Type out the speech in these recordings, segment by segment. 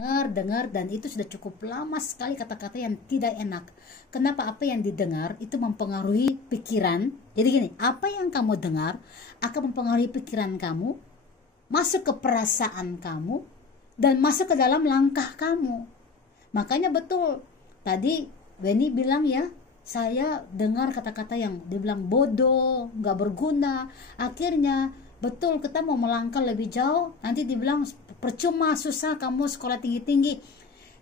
dengar, dan itu sudah cukup lama sekali kata-kata yang tidak enak. Kenapa? Apa yang didengar itu mempengaruhi pikiran. Jadi gini, apa yang kamu dengar akan mempengaruhi pikiran kamu, masuk ke perasaan kamu, dan masuk ke dalam langkah kamu. Makanya betul tadi Benny bilang ya, saya dengar kata-kata yang dibilang bodoh, nggak berguna. Akhirnya betul kita mau melangkah lebih jauh, nanti dibilang percuma, susah kamu sekolah tinggi-tinggi.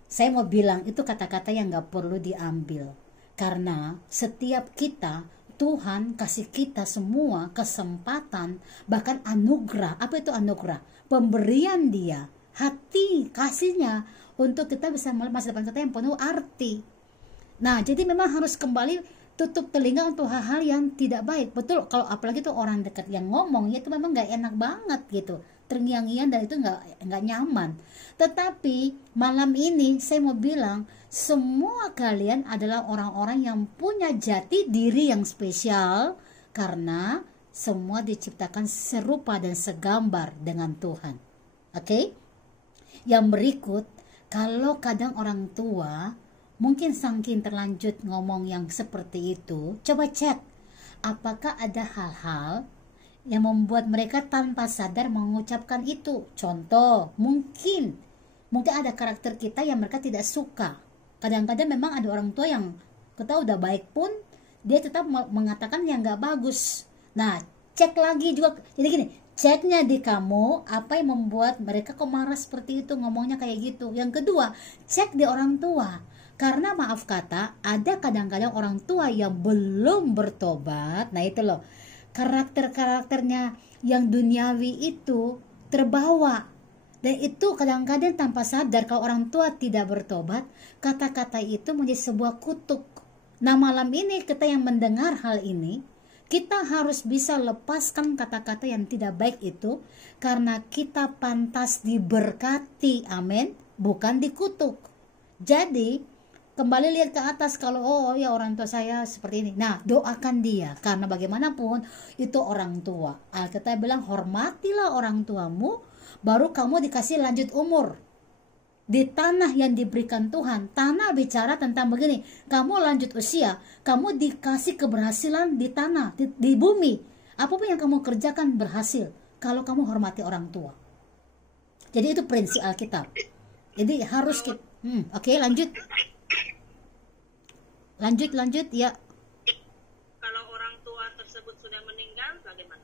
Saya mau bilang itu kata-kata yang nggak perlu diambil, karena setiap kita, Tuhan kasih kita semua kesempatan, bahkan anugerah. Apa itu anugerah? Pemberian Dia, hati kasihnya untuk kita bisa melihat masa depan kita yang penuh arti. Nah, jadi memang harus kembali tutup telinga untuk hal-hal yang tidak baik. Betul, kalau apalagi tuh orang dekat yang ngomongnya itu memang nggak enak banget gitu, terngiang-ngiang, dan itu nggak nyaman. Tetapi malam ini saya mau bilang, semua kalian adalah orang-orang yang punya jati diri yang spesial, karena semua diciptakan serupa dan segambar dengan Tuhan. Oke? Yang berikut, kalau kadang orang tua mungkin saking terlanjut ngomong yang seperti itu, coba cek apakah ada hal-hal yang membuat mereka tanpa sadar mengucapkan itu. Contoh, mungkin ada karakter kita yang mereka tidak suka. Kadang-kadang memang ada orang tua yang kita udah baik pun dia tetap mengatakan yang gak bagus. Nah, cek lagi juga. Jadi gini, ceknya di kamu, apa yang membuat mereka kok marah seperti itu, ngomongnya kayak gitu. Yang kedua, cek di orang tua. Karena maaf kata, ada kadang-kadang orang tua yang belum bertobat. Nah itu loh, karakter-karakternya yang duniawi itu terbawa. Dan itu kadang-kadang tanpa sadar, kalau orang tua tidak bertobat, kata-kata itu menjadi sebuah kutuk. Nah malam ini kita yang mendengar hal ini, kita harus bisa lepaskan kata-kata yang tidak baik itu, karena kita pantas diberkati, amin, bukan dikutuk. Jadi kembali lihat ke atas, kalau oh ya orang tua saya seperti ini. Nah, doakan dia, karena bagaimanapun itu orang tua. Alkitab bilang hormatilah orang tuamu, baru kamu dikasih lanjut umur di tanah yang diberikan Tuhan. Tanah bicara tentang begini, kamu lanjut usia, kamu dikasih keberhasilan di tanah, di bumi. Apapun yang kamu kerjakan berhasil kalau kamu hormati orang tua. Jadi itu prinsip Alkitab. Jadi harus kita oke, lanjut ya. Kalau orang tua tersebut sudah meninggal, bagaimana?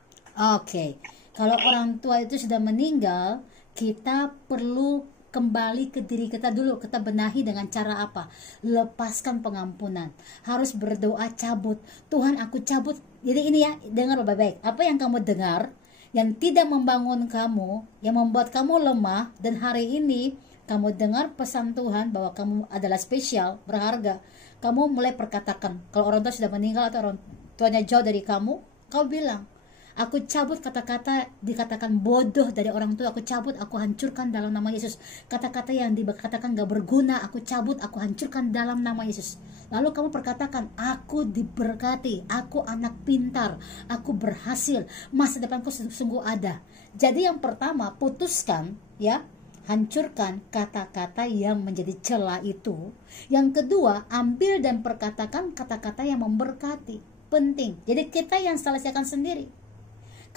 Oke, kalau orang tua itu sudah meninggal, kita perlu kembali ke diri kita dulu. Kita benahi dengan cara apa? Lepaskan pengampunan. Harus berdoa cabut. Tuhan, aku cabut. Jadi ini ya, dengar baik-baik. Apa yang kamu dengar yang tidak membangun kamu, yang membuat kamu lemah, dan hari ini kamu dengar pesan Tuhan bahwa kamu adalah spesial, berharga, kamu mulai perkatakan. Kalau orang tua sudah meninggal atau orang tuanya jauh dari kamu, kau bilang, aku cabut kata-kata dikatakan bodoh dari orang tua, aku cabut, aku hancurkan dalam nama Yesus. Kata-kata yang dikatakan gak berguna, aku cabut, aku hancurkan dalam nama Yesus. Lalu kamu perkatakan, aku diberkati, aku anak pintar, aku berhasil, masa depanku sungguh ada. Jadi yang pertama, putuskan ya, hancurkan kata-kata yang menjadi celah itu. Yang kedua, ambil dan perkatakan kata-kata yang memberkati. Penting. Jadi kita yang selesaikan sendiri.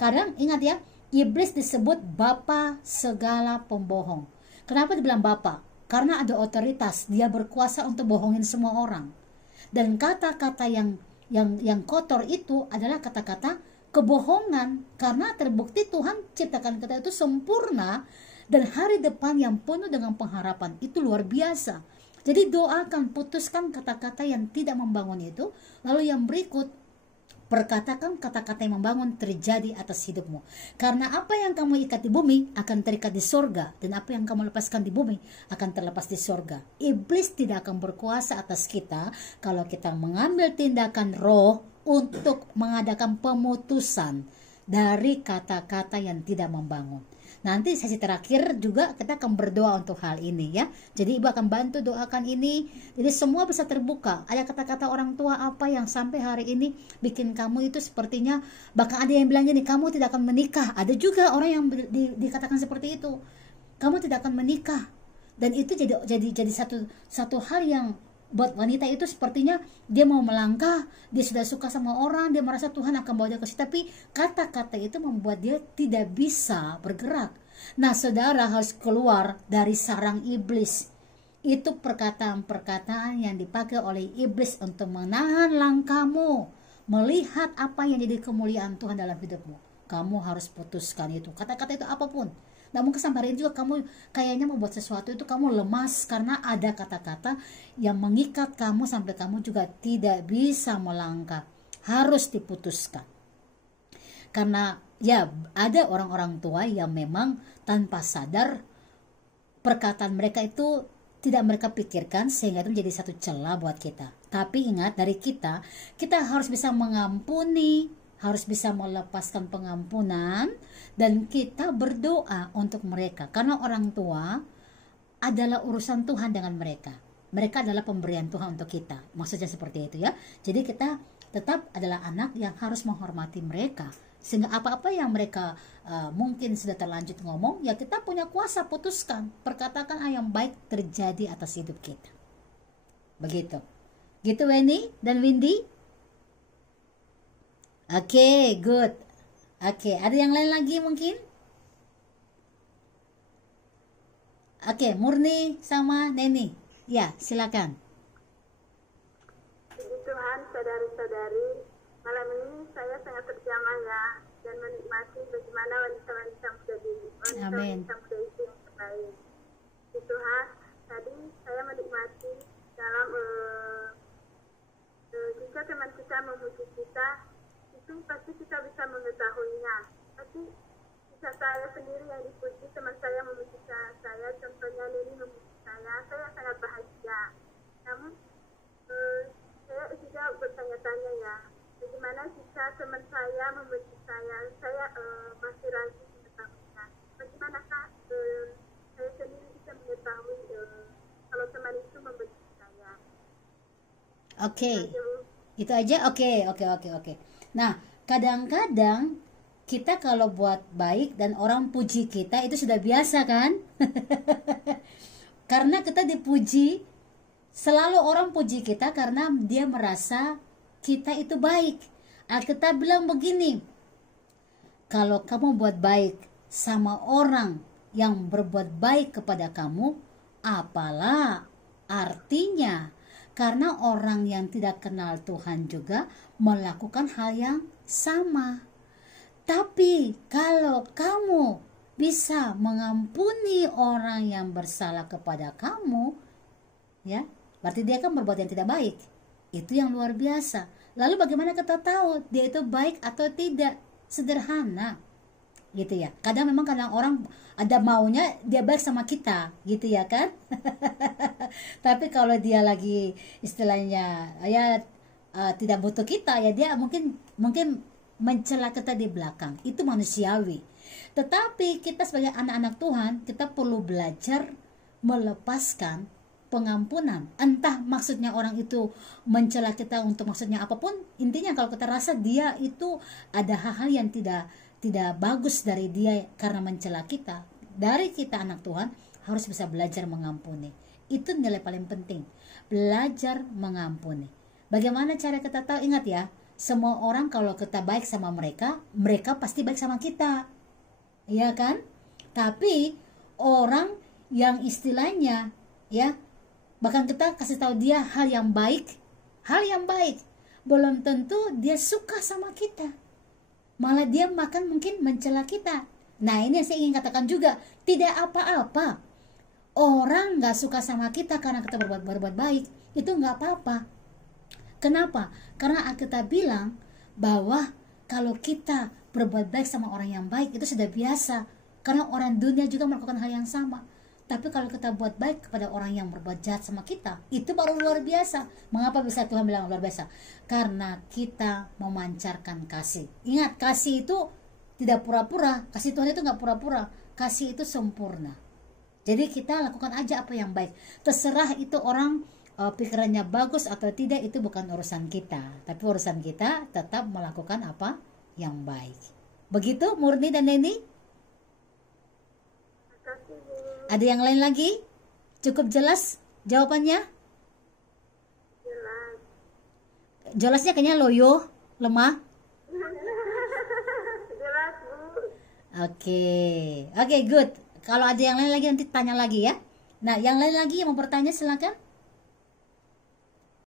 Kadang ingat ya, iblis disebut bapa segala pembohong. Kenapa dibilang bapa? Karena ada otoritas, dia berkuasa untuk bohongin semua orang. Dan kata-kata yang kotor itu adalah kata-kata kebohongan, karena terbukti Tuhan ciptakan kita itu sempurna, dan hari depan yang penuh dengan pengharapan itu luar biasa. Jadi doakan, putuskan kata-kata yang tidak membangun itu. Lalu yang berikut, perkatakan kata-kata yang membangun terjadi atas hidupmu. Karena apa yang kamu ikat di bumi akan terikat di sorga, dan apa yang kamu lepaskan di bumi akan terlepas di sorga. Iblis tidak akan berkuasa atas kita kalau kita mengambil tindakan roh untuk mengadakan pemutusan dari kata-kata yang tidak membangun. Nanti sesi terakhir juga kita akan berdoa untuk hal ini ya. Jadi ibu akan bantu doakan ini. Jadi semua bisa terbuka. Ada kata-kata orang tua apa yang sampai hari ini bikin kamu itu sepertinya, bahkan ada yang bilang gini, kamu tidak akan menikah. Ada juga orang yang dikatakan seperti itu, kamu tidak akan menikah, Dan itu jadi satu hal yang buat wanita itu sepertinya dia mau melangkah, dia sudah suka sama orang, dia merasa Tuhan akan bawa dia ke situ, tapi kata-kata itu membuat dia tidak bisa bergerak. Nah, saudara harus keluar dari sarang iblis. Itu perkataan-perkataan yang dipakai oleh iblis untuk menahan langkahmu, melihat apa yang jadi kemuliaan Tuhan dalam hidupmu. Kamu harus putuskan itu. Kata-kata itu apapun. Namun sampai hari ini juga kamu kayaknya membuat sesuatu itu kamu lemas karena ada kata-kata yang mengikat kamu sampai kamu juga tidak bisa melangkah. Harus diputuskan. Karena ya ada orang-orang tua yang memang tanpa sadar perkataan mereka itu tidak mereka pikirkan sehingga itu menjadi satu celah buat kita. Tapi ingat, dari kita harus bisa mengampuni, harus bisa melepaskan pengampunan, dan kita berdoa untuk mereka. Karena orang tua adalah urusan Tuhan dengan mereka. Mereka adalah pemberian Tuhan untuk kita. Maksudnya seperti itu ya. Jadi kita tetap adalah anak yang harus menghormati mereka. Sehingga apa-apa yang mereka mungkin sudah terlanjur ngomong, ya kita punya kuasa putuskan. Perkatakan yang baik terjadi atas hidup kita. Begitu. Gitu Weni dan Windy? Oke, good. Oke, ada yang lain lagi mungkin? Oke, Murni sama Neni. Ya, silakan. Puji Tuhan, saudari-saudari, malam ini saya sangat terjamah ya, dan menikmati bagaimana wanita-wanita muda itu yang terbaik. Puji Tuhan, tadi saya menikmati dalam jika teman kita memuji kita, itu pasti kita bisa mengetahuinya. Pasti bisa saya sendiri yang dipuji, teman saya memuji saya, contohnya Neni memuji saya sangat bahagia. Namun saya juga bertanya-tanya ya, bagaimana jika teman saya memuji saya masih ragu mengetahuinya. Bagaimanakah saya sendiri bisa mengetahui kalau teman itu memuji saya? Oke. Itu aja. Oke. Nah, kadang-kadang kita kalau buat baik dan orang puji kita itu sudah biasa kan? Karena kita dipuji, selalu orang puji kita karena dia merasa kita itu baik. Alkitab bilang begini, kalau kamu buat baik sama orang yang berbuat baik kepada kamu, apalah artinya? Karena orang yang tidak kenal Tuhan juga melakukan hal yang sama. Tapi kalau kamu bisa mengampuni orang yang bersalah kepada kamu, ya, berarti dia kan berbuat yang tidak baik. Itu yang luar biasa. Lalu bagaimana kita tahu dia itu baik atau tidak? Sederhana. Gitu ya. Kadang orang ada maunya dia baik sama kita, gitu ya kan? Tapi kalau dia lagi istilahnya ya tidak butuh kita, ya dia mungkin mencela kita di belakang. Itu manusiawi. Tetapi kita sebagai anak-anak Tuhan, kita perlu belajar melepaskan pengampunan. Entah maksudnya orang itu mencela kita untuk maksudnya apapun, intinya kalau kita rasa dia itu ada hal-hal yang tidak bagus dari dia karena mencela kita, dari kita anak Tuhan harus bisa belajar mengampuni. Itu nilai paling penting, belajar mengampuni. Bagaimana cara kita tahu? Ingat ya, semua orang kalau kita baik sama mereka pasti baik sama kita, iya kan? Tapi orang yang istilahnya ya, bahkan kita kasih tahu dia hal yang baik, belum tentu dia suka sama kita. Malah dia mungkin mencela kita. Nah, ini yang saya ingin katakan juga, tidak apa-apa. Orang gak suka sama kita karena kita berbuat baik, itu gak apa-apa. Kenapa? Karena Alkitab bilang bahwa kalau kita berbuat baik sama orang yang baik, itu sudah biasa. Karena orang dunia juga melakukan hal yang sama. Tapi kalau kita buat baik kepada orang yang berbuat jahat sama kita, itu baru luar biasa. Mengapa bisa Tuhan bilang luar biasa? Karena kita memancarkan kasih. Ingat, kasih itu tidak pura-pura. Kasih Tuhan itu gak pura-pura. Kasih itu sempurna. Jadi kita lakukan aja apa yang baik. Terserah itu orang pikirannya bagus atau tidak, itu bukan urusan kita. Tapi urusan kita tetap melakukan apa yang baik. Begitu Murni dan Neni? Ada yang lain lagi? Cukup jelas jawabannya? Jelas. Jelasnya kayaknya loyo, lemah. Jelas, Bu. Oke, good. Kalau ada yang lain lagi nanti tanya lagi ya. Nah, yang lain lagi yang mau bertanya silakan.